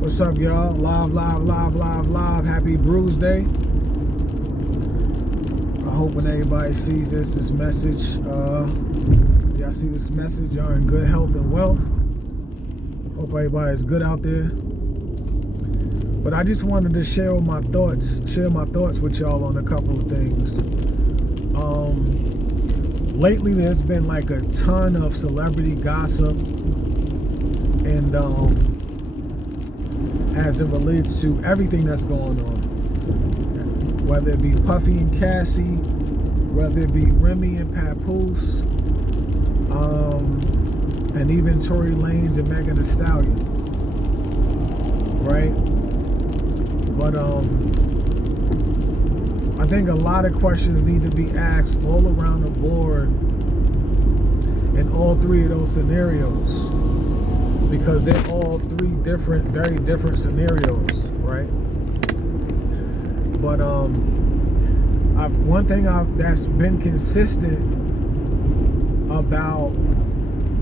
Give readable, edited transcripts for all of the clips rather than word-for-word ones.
What's up, y'all? Live. Happy Bruise Day. I hope when everybody sees this message, y'all see this message, y'all in good health and wealth. Hope everybody's good out there. But I just wanted to share my thoughts with y'all on a couple of things. Lately there's been like a ton of celebrity gossip, and as it relates to everything that's going on, whether it be Puffy and Cassie, whether it be Remy and Papoose, and even Tory Lanez and Megan Thee Stallion, right? But I think a lot of questions need to be asked all around the board in all three of those scenarios, because they're all three very different scenarios, right? But one thing that's been consistent about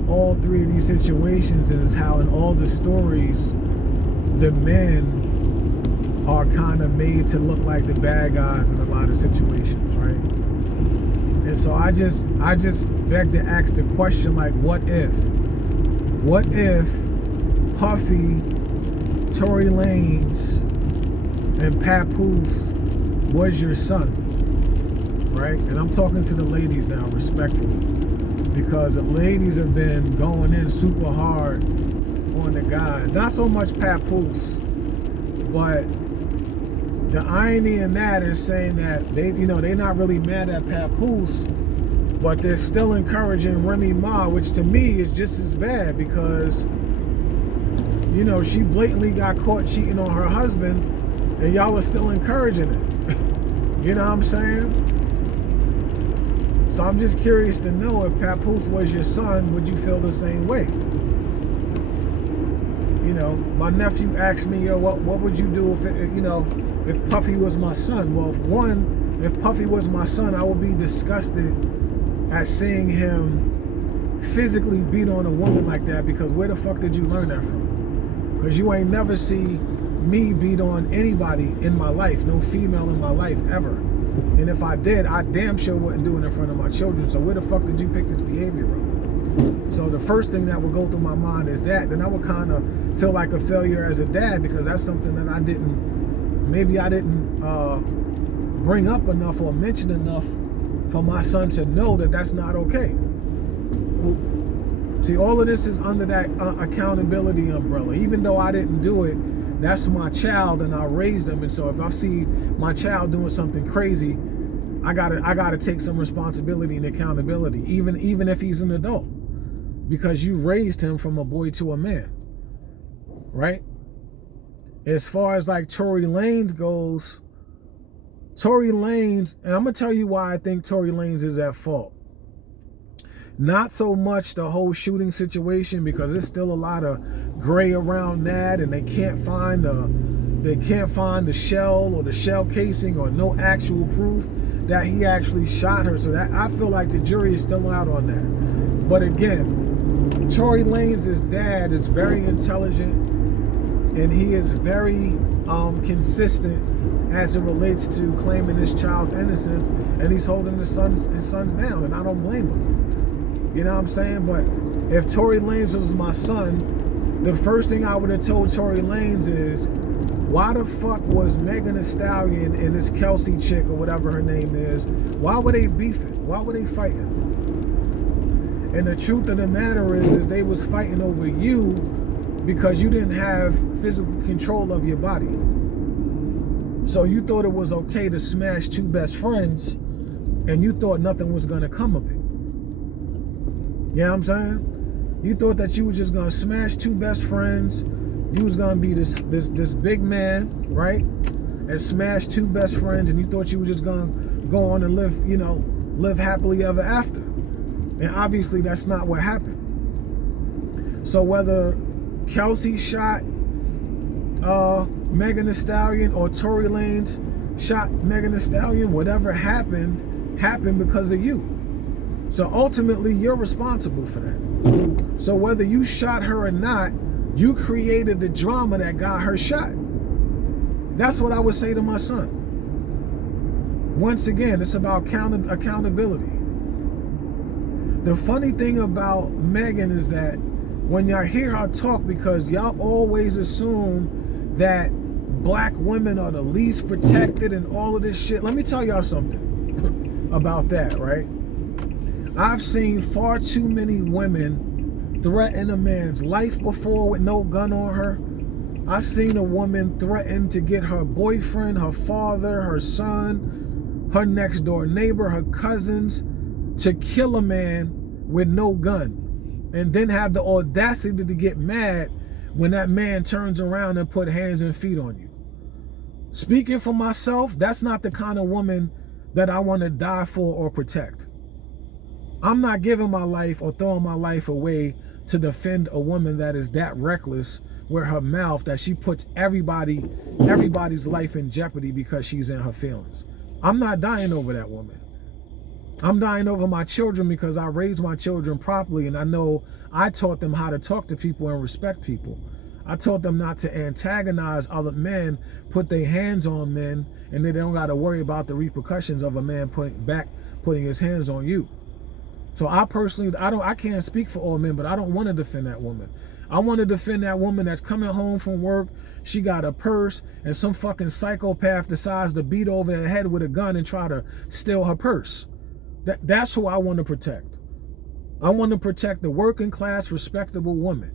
all three of these situations is how in all the stories, the men are kind of made to look like the bad guys in a lot of situations, right? And so I just beg to ask the question, like, what if Puffy, Tory Lanez, and Papoose was your son, right? And I'm talking to the ladies now, respectfully, because the ladies have been going in super hard on the guys. Not so much Papoose, but the irony in that is saying that they're not really mad at Papoose, but they're still encouraging Remy Ma, which to me is just as bad, because she blatantly got caught cheating on her husband, and y'all are still encouraging it. You know what I'm saying? So I'm just curious to know, if Papoose was your son, would you feel the same way? My nephew asked me, what would you do if Puffy was my son? Well, if Puffy was my son, I would be disgusted at seeing him physically beat on a woman like that, because where the fuck did you learn that from? Because you ain't never see me beat on anybody in my life, no female in my life ever. And if I did, I damn sure wouldn't do it in front of my children. So where the fuck did you pick this behavior up? So the first thing that would go through my mind is that. Then I would kind of feel like a failure as a dad, because that's something that I didn't bring up enough or mention enough for my son to know that that's not okay. See, all of this is under that accountability umbrella. Even though I didn't do it, that's my child, and I raised him. And so if I see my child doing something crazy, I gotta take some responsibility and accountability, even if he's an adult, because you raised him from a boy to a man, right? As far as like Tory Lanez goes, and I'm gonna tell you why I think Tory Lanez is at fault. Not so much the whole shooting situation, because there's still a lot of gray around that, and they can't find the shell or the shell casing or no actual proof that he actually shot her. So that I feel like the jury is still out on that. But again, Tory Lanez's dad is very intelligent, and he is very consistent as it relates to claiming his child's innocence, and he's holding his sons down, and I don't blame him. You know what I'm saying? But if Tory Lanez was my son, the first thing I would have told Tory Lanez is, why the fuck was Megan Thee Stallion and this Kelsey chick, or whatever her name is, why were they beefing? Why were they fighting? And the truth of the matter is they was fighting over you because you didn't have physical control of your body. So you thought it was okay to smash two best friends, and you thought nothing was gonna come of it. You know what I'm saying? You thought that you was just gonna smash two best friends. You was gonna be this big man, right? And smash two best friends, and you thought you was just gonna go on and live happily ever after. And obviously that's not what happened. So whether Kelsey shot Megan Thee Stallion or Tory Lanez shot Megan Thee Stallion, whatever happened because of you. So ultimately, you're responsible for that. So whether you shot her or not, You created the drama that got her shot. That's what I would say to my son. Once again, it's about accountability. The funny thing about Megan is that when y'all hear her talk, because y'all always assume that black women are the least protected and all of this shit. Let me tell y'all something about that, right? I've seen far too many women threaten a man's life before with no gun on her. I've seen a woman threaten to get her boyfriend, her father, her son, her next door neighbor, her cousins to kill a man with no gun, and then have the audacity to get mad when that man turns around and put hands and feet on you. Speaking for myself, that's not the kind of woman that I want to die for or protect. I'm not giving my life or throwing my life away to defend a woman that is that reckless with her mouth that she puts everybody's life in jeopardy because she's in her feelings. I'm not dying over that woman. I'm dying over my children because I raised my children properly, and I know I taught them how to talk to people and respect people. I taught them not to antagonize other men, put their hands on men, and they don't got to worry about the repercussions of a man putting his hands on you. So I personally, I can't speak for all men, but I don't want to defend that woman. I want to defend that woman that's coming home from work. She got a purse, and some fucking psychopath decides to beat over her head with a gun and try to steal her purse. That's who I want to protect. I want to protect the working class, respectable woman.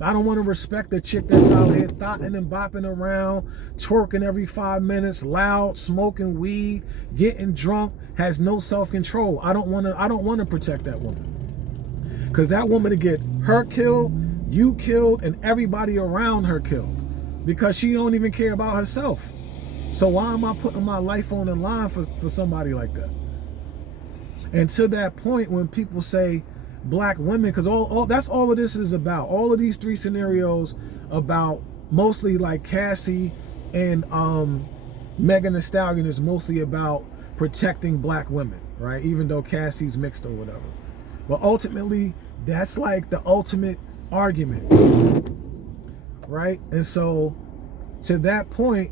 I don't want to respect the chick that's out here thotting and bopping around, twerking every 5 minutes, loud, smoking weed, getting drunk, has no self-control. I don't want to protect that woman. Because that woman to get her killed, you killed, and everybody around her killed. Because she don't even care about herself. So why am I putting my life on the line for somebody like that? And to that point, when people say black women, because all that's all of this is about. All of these three scenarios about mostly like Cassie and Megan Thee Stallion is mostly about protecting black women, right? Even though Cassie's mixed or whatever. But ultimately, that's like the ultimate argument, right? And so to that point,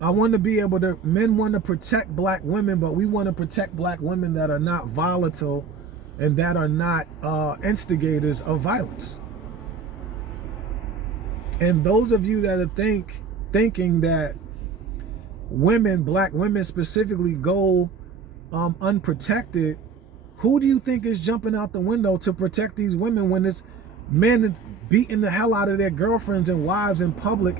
I want to be able to, men want to protect black women, but we want to protect black women that are not volatile and that are not instigators of violence. And those of you that are thinking that women, black women specifically, go unprotected, who do you think is jumping out the window to protect these women when it's men beating the hell out of their girlfriends and wives in public,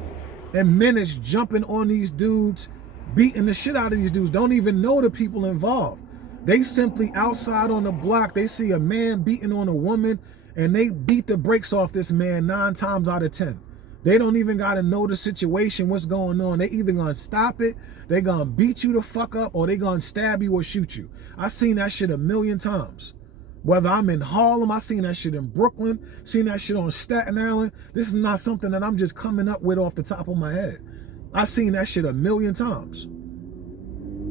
and men is jumping on these dudes, beating the shit out of these dudes, don't even know the people involved. They simply outside on the block, they see a man beating on a woman, and they beat the brakes off this man 9 times out of 10. They don't even got to know the situation, what's going on. They either going to stop it, they going to beat you the fuck up, or they going to stab you or shoot you. I seen that shit 1,000,000 times. Whether I'm in Harlem, I seen that shit in Brooklyn, seen that shit on Staten Island. This is not something that I'm just coming up with off the top of my head. I seen that shit 1,000,000 times.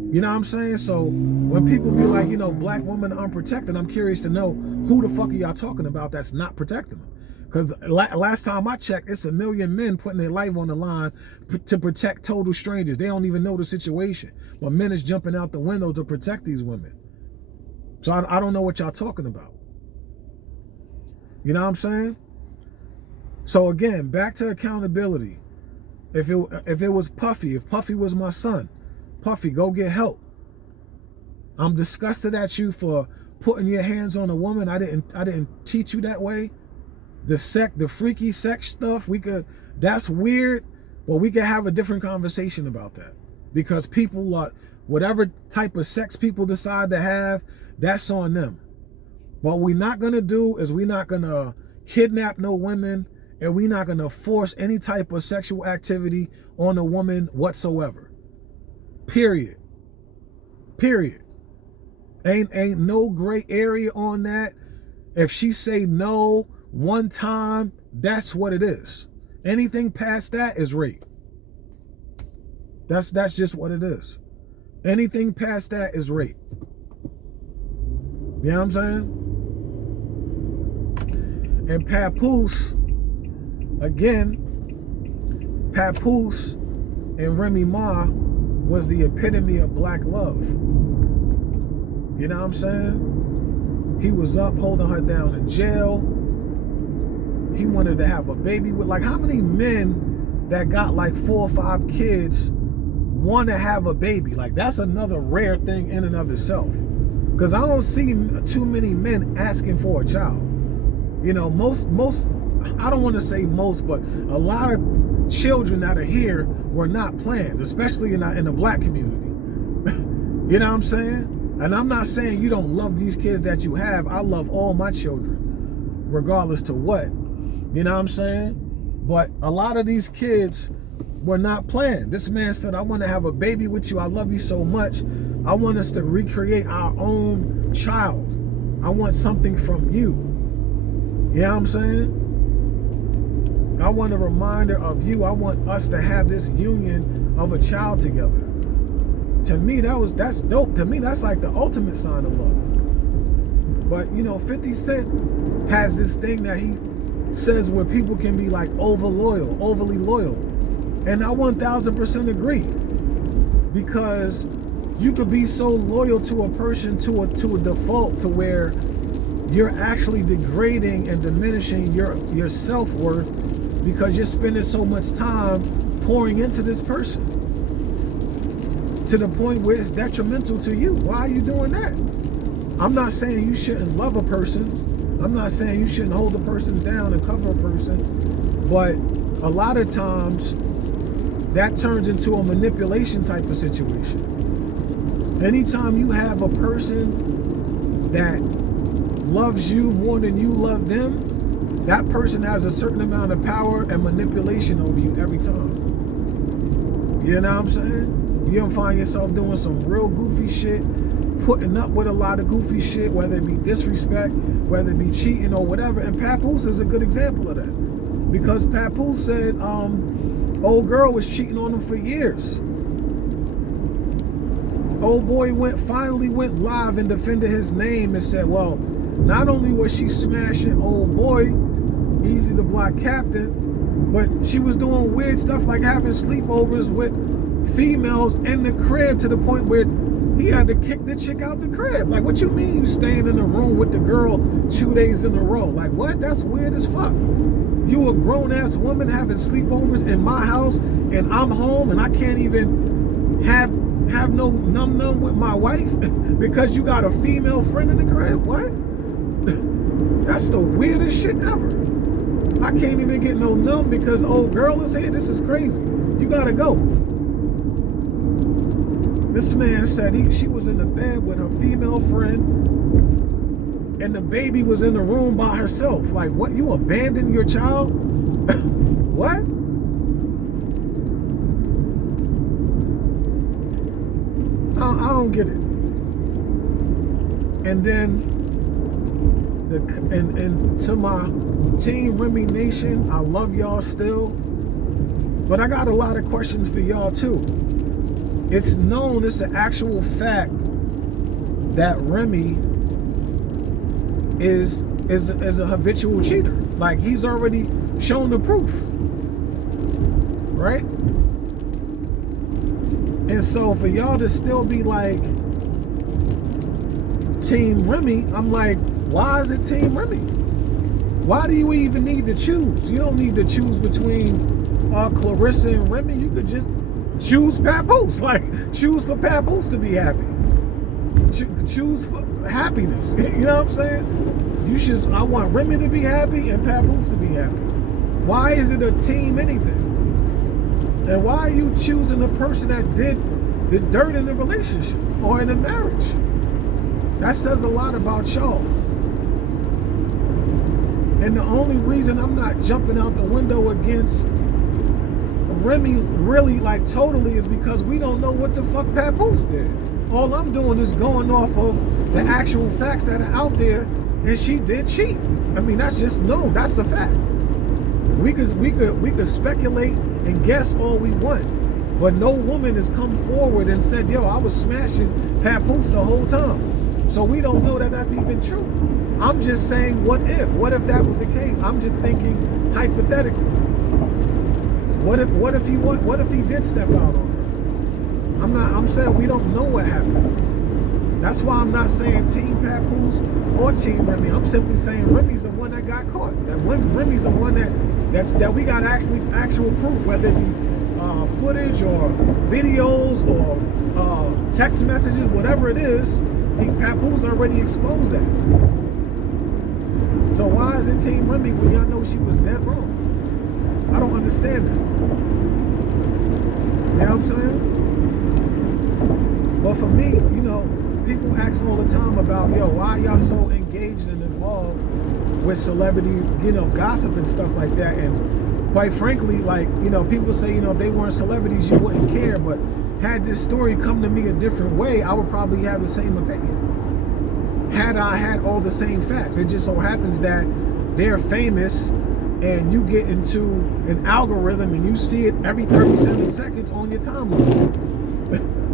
You know what I'm saying? So when people be like, you know, black women are unprotected, I'm curious to know who the fuck are y'all talking about that's not protecting them? Because last time I checked, it's 1,000,000 men putting their life on the line to protect total strangers. They don't even know the situation. But men is jumping out the window to protect these women. So I don't know what y'all talking about. You know what I'm saying? So again, back to accountability. If it was Puffy, if Puffy was my son, Puffy, go get help. I'm disgusted at you for putting your hands on a woman. I didn't teach you that way. The freaky sex stuff, that's weird, but we could have a different conversation about that. Because people are, whatever type of sex people decide to have, that's on them. What we're not gonna do is we're not gonna kidnap no women, and we're not gonna force any type of sexual activity on a woman whatsoever. Period. Ain't no gray area on that. If she say no one time, that's what it is. Anything past that is rape. That's just what it is. Anything past that is rape. You know what I'm saying? And Papoose, Again, Papoose and Remy Ma was the epitome of black love. You know what I'm saying? He was up holding her down in jail. He wanted to have a baby with, like, how many men that got like 4 or 5 kids want to have a baby? Like, that's another rare thing in and of itself. Because I don't see too many men asking for a child. You know, most, I don't want to say most, but a lot of children that are here were not planned, especially in the black community. You know what I'm saying? And I'm not saying you don't love these kids that you have. I love all my children, regardless to what. You know what I'm saying? But a lot of these kids were not planned. This man said, I want to have a baby with you. I love you so much. I want us to recreate our own child. I want something from you. You know what I'm saying? I want a reminder of you. I want us to have this union of a child together. To me, that's dope. To me, that's like the ultimate sign of love. But, you know, 50 Cent has this thing that he says where people can be like overly loyal. And I 1000% agree. Because you could be so loyal to a person to a default to where you're actually degrading and diminishing your self-worth because you're spending so much time pouring into this person to the point where it's detrimental to you. Why are you doing that? I'm not saying you shouldn't love a person. I'm not saying you shouldn't hold a person down and cover a person. But a lot of times that turns into a manipulation type of situation. Anytime you have a person that loves you more than you love them, that person has a certain amount of power and manipulation over you every time. You know what I'm saying? You're gonna find yourself doing some real goofy shit, putting up with a lot of goofy shit, whether it be disrespect, whether it be cheating or whatever. And Papoose is a good example of that. Because Papoose said old girl was cheating on him for years. Old boy finally went live and defended his name and said, well, not only was she smashing old boy, Easy the Block Captain, but she was doing weird stuff like having sleepovers with females in the crib to the point where he had to kick the chick out the crib. Like, what you mean you staying in the room with the girl 2 days in a row? Like, what? That's weird as fuck. You a grown-ass woman having sleepovers in my house and I'm home and I can't even have no num-num with my wife because you got a female friend in the crib? What? That's the weirdest shit ever. I can't even get no numb because old girl is here. This is crazy. You gotta go. This man said she was in the bed with her female friend and the baby was in the room by herself. Like, what? You abandoned your child? What? I don't get it. And then and to my Team Remy Nation, I love y'all still, but I got a lot of questions for y'all too. It's known, it's an actual fact that Remy is a habitual cheater. Like, he's already shown the proof, right? And so for y'all to still be like Team Remy, I'm like, why is it Team Remy? Why do you even need to choose? You don't need to choose between Clarissa and Remy. You could just choose Papoose. Like, choose for Papoose to be happy. Choose for happiness. You know what I'm saying? I want Remy to be happy and Papoose to be happy. Why is it a team anything? And why are you choosing the person that did the dirt in the relationship or in the marriage? That says a lot about y'all. And the only reason I'm not jumping out the window against Remy really, like, totally, is because we don't know what the fuck Papoose did. All I'm doing is going off of the actual facts that are out there, and she did cheat. I mean, that's just known. That's a fact. We could speculate and guess all we want, but no woman has come forward and said, yo, I was smashing Papoose the whole time. So we don't know that that's even true. I'm just saying, what if? What if that was the case? I'm just thinking hypothetically. What if he did step out on her? I'm saying we don't know what happened. That's why I'm not saying Team Papoose or Team Remy. I'm simply saying Remy's the one that got caught. Remy's the one that we got actual proof, whether it be footage or videos or text messages, whatever it is. Papoose already exposed that. So why is it Team Remy when y'all know she was dead wrong? I don't understand that. You know what I'm saying? But for me, you know, people ask all the time about, yo, why y'all so engaged and involved with celebrity, you know, gossip and stuff like that. And quite frankly, like, you know, people say, you know, if they weren't celebrities, you wouldn't care. But had this story come to me a different way, I would probably have the same opinion. Had I had all the same facts. It just so happens that they're famous and you get into an algorithm and you see it every 37 seconds on your timeline.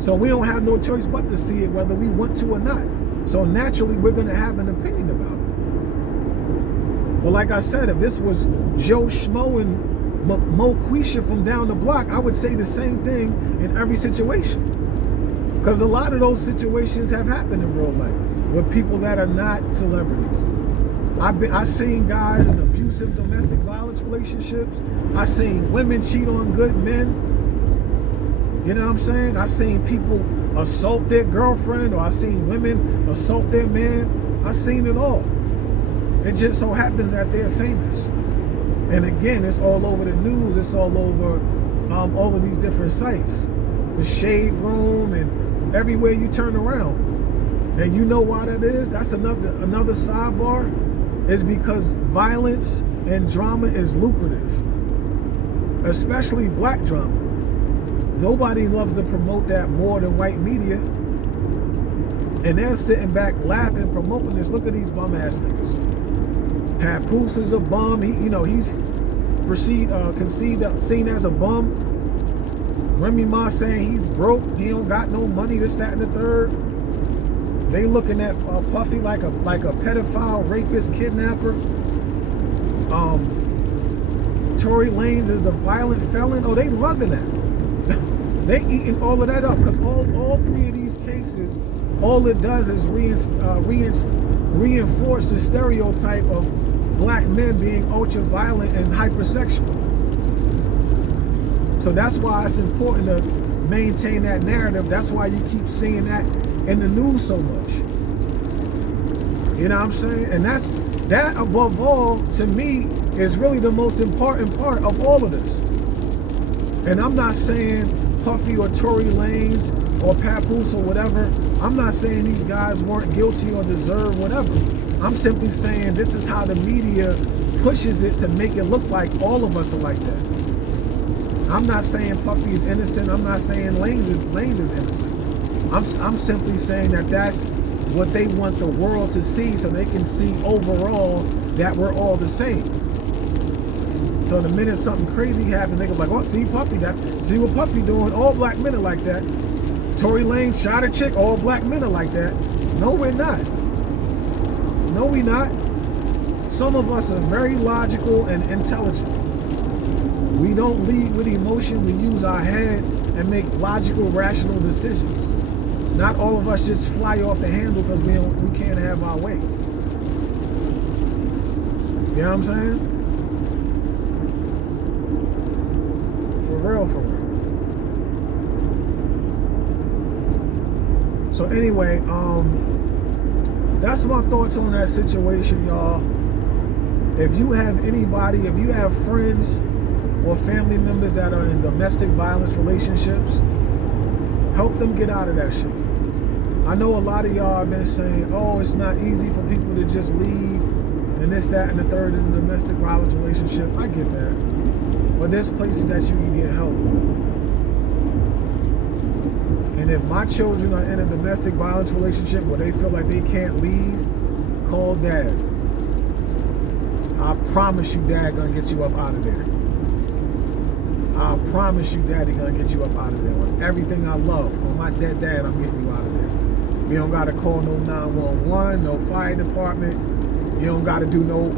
So we don't have no choice but to see it whether we want to or not. So naturally, we're going to have an opinion about it. But like I said, if this was Joe Schmo and Mo Quisha from down the block, I would say the same thing in every situation. Because a lot of those situations have happened in real life with people that are not celebrities. I've seen guys in abusive domestic violence relationships. I've seen women cheat on good men. You know what I'm saying? I've seen people assault their girlfriend, or I've seen women assault their man. I've seen it all. It just so happens that they're famous. And again, it's all over the news. It's all over all of these different sites. The Shade Room and everywhere you turn around. And you know why that is? That's another sidebar. Is because violence and drama is lucrative. Especially black drama. Nobody loves to promote that more than white media. And they're sitting back laughing, promoting this. Look at these bum ass niggas. Papoose is a bum. He's seen as a bum. Remy Ma saying he's broke. He don't got no money. This, that, and the third. They looking at Puffy like a pedophile, rapist, kidnapper. Tory Lanez is a violent felon. Oh, they loving that. They eating all of that up because all three of these cases, all it does is reinforce the stereotype of black men being ultra violent and hypersexual. So that's why it's important to maintain that narrative. That's why you keep seeing that in the news so much. You know what I'm saying? And that above all, to me, is really the most important part of all of this. And I'm not saying Puffy or Tory Lanez or Papoose or whatever, I'm not saying these guys weren't guilty or deserve whatever. I'm simply saying this is how the media pushes it to make it look like all of us are like that. I'm not saying Puffy is innocent. I'm not saying Lanez is innocent. I'm simply saying that that's what they want the world to see, so they can see overall that we're all the same. So the minute something crazy happens, they go like, oh, see Puffy, see what Puffy doing? All black men are like that. Tory Lanez shot a chick, all black men are like that. No, we're not. No, we're not. Some of us are very logical and intelligent. We don't lead with emotion. We use our head and make logical, rational decisions. Not all of us just fly off the handle because we can't have our way. You know what I'm saying? For real, for real. So anyway, that's my thoughts on that situation, y'all. If you have anybody, if you have friends or family members that are in domestic violence relationships, help them get out of that shit. I know a lot of y'all have been saying, oh, it's not easy for people to just leave and this, that, and the third in a domestic violence relationship. I get that. But there's places that you can get help. And if my children are in a domestic violence relationship where they feel like they can't leave, call dad. I promise you dad gonna get you up out of there. I promise you daddy gonna get you up out of there. On everything I love, on my dead dad, I'm getting you out of there. You don't gotta call no 911, no fire department. You don't gotta do no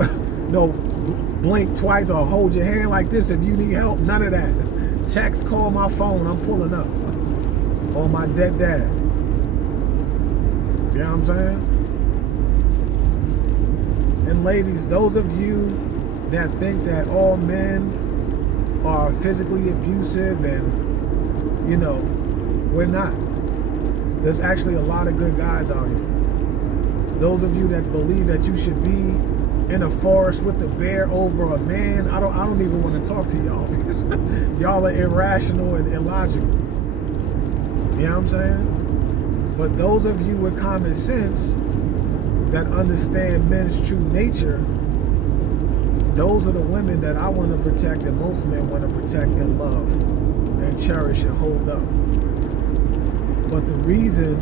blink twice or hold your hand like this if you need help. None of that. Text, call my phone, I'm pulling up. Or my dead dad. You know what I'm saying? And ladies, those of you that think that all men are physically abusive and, you know, we're not. There's actually a lot of good guys out here. Those of you that believe that you should be in a forest with a bear over a man, I don't even want to talk to y'all because y'all are irrational and illogical. You know what I'm saying? But those of you with common sense that understand men's true nature, those are the women that I want to protect and most men want to protect and love and cherish and hold up. But the reason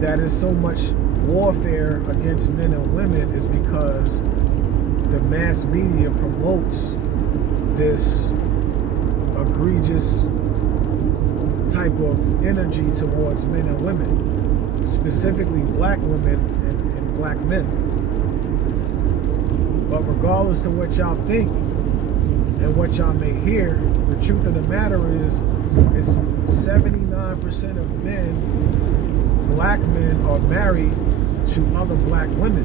that is so much warfare against men and women is because the mass media promotes this egregious type of energy towards men and women, specifically black women and black men. But regardless of what y'all think and what y'all may hear, the truth of the matter is 79% of men, black men, are married to other black women.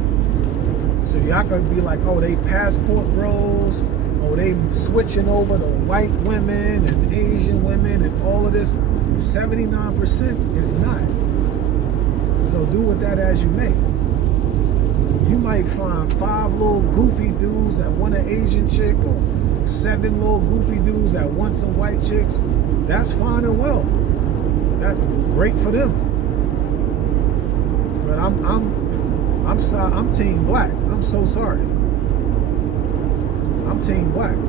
So y'all could be like, oh, they passport bros, oh, they switching over to white women and Asian women and all of this. 79% is not. So do with that as you may. You might find 5 little goofy dudes that want an Asian chick, or 7 little goofy dudes that want some white chicks. That's fine and well. That's great for them. But I'm sorry, I'm team black. I'm so sorry. I'm team black. You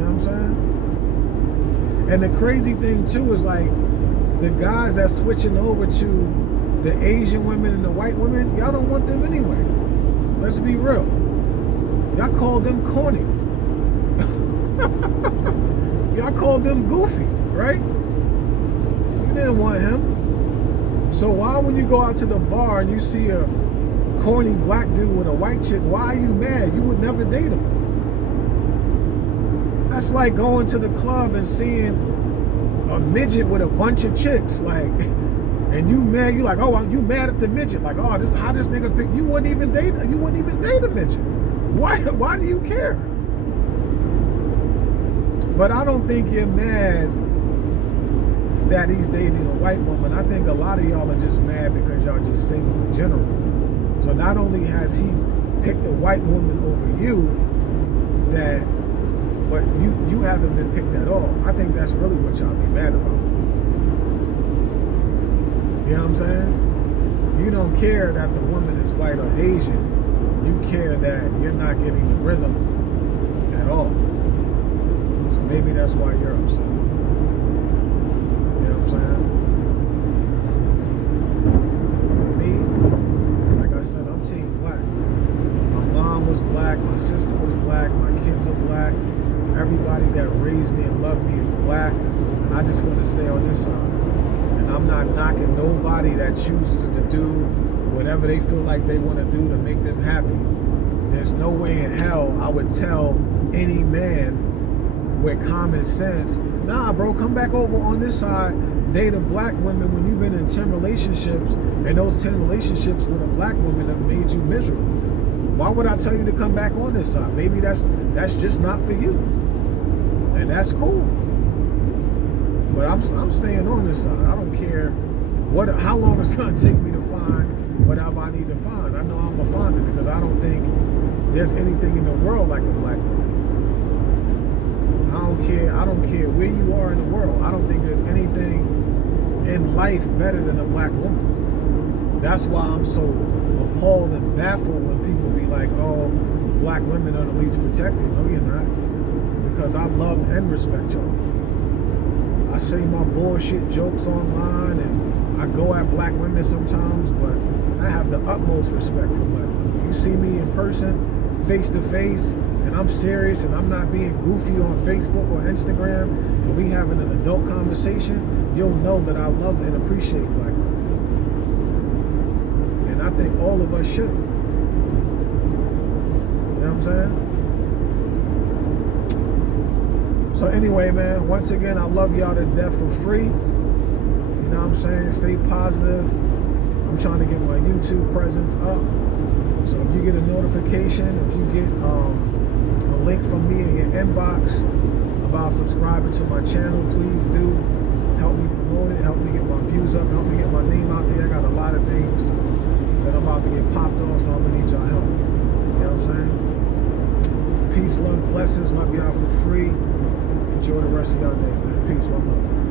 know what I'm saying? And the crazy thing too is like the guys that's switching over to the Asian women and the white women, y'all don't want them anyway. Let's be real. Y'all call them corny. Y'all called them goofy, right? You didn't want him. So why when you go out to the bar and you see a corny black dude with a white chick, why are you mad? You would never date him. That's like going to the club and seeing a midget with a bunch of chicks, like, and you mad, you like, oh, you mad at the midget, like, oh, this how this nigga pick, you wouldn't even date a midget. Why do you care? But I don't think you're mad that he's dating a white woman. I think a lot of y'all are just mad because y'all just single in general. So not only has he picked a white woman over you, but you haven't been picked at all. I think that's really what y'all be mad about. You know what I'm saying? You don't care that the woman is white or Asian. You care that you're not getting the rhythm at all. So maybe that's why you're upset. You know what I'm saying? For me, like I said, I'm team black. My mom was black, my sister was black, my kids are black. Everybody that raised me and loved me is black, and I just want to stay on this side. And I'm not knocking nobody that chooses to do whatever they feel like they want to do to make them happy. There's no way in hell I would tell any man with common sense, nah, bro, come back over on this side, date a black woman when you've been in 10 relationships, and those 10 relationships with a black woman have made you miserable. Why would I tell you to come back on this side? Maybe that's just not for you. And that's cool. But I'm staying on this side. I don't care how long it's gonna take me to find whatever I need to find. I know I'm gonna find it because I don't think there's anything in the world like a black woman. I don't care where you are in the world. I don't think there's anything in life better than a black woman. That's why I'm so appalled and baffled when people be like, oh, black women are the least protected. No, you're not. Because I love and respect y'all. I say my bullshit jokes online and I go at black women sometimes, but I have the utmost respect for black women. You see me in person, face to face, and I'm serious and I'm not being goofy on Facebook or Instagram, and we having an adult conversation, you'll know that I love and appreciate black women. And I think all of us should. I'm saying? So anyway, man, once again, I love y'all to death for free. You know what I'm saying? Stay positive. I'm trying to get my YouTube presence up. So if you get a notification, if you get a link from me in your inbox about subscribing to my channel, please do. Help me promote it, help me get my views up, help me get my name out there. I got a lot of things that I'm about to get popped off, so I'm gonna need y'all help. You know what I'm saying? Peace, love, blessings, love y'all for free. Enjoy the rest of y'all day, man. Peace, one love.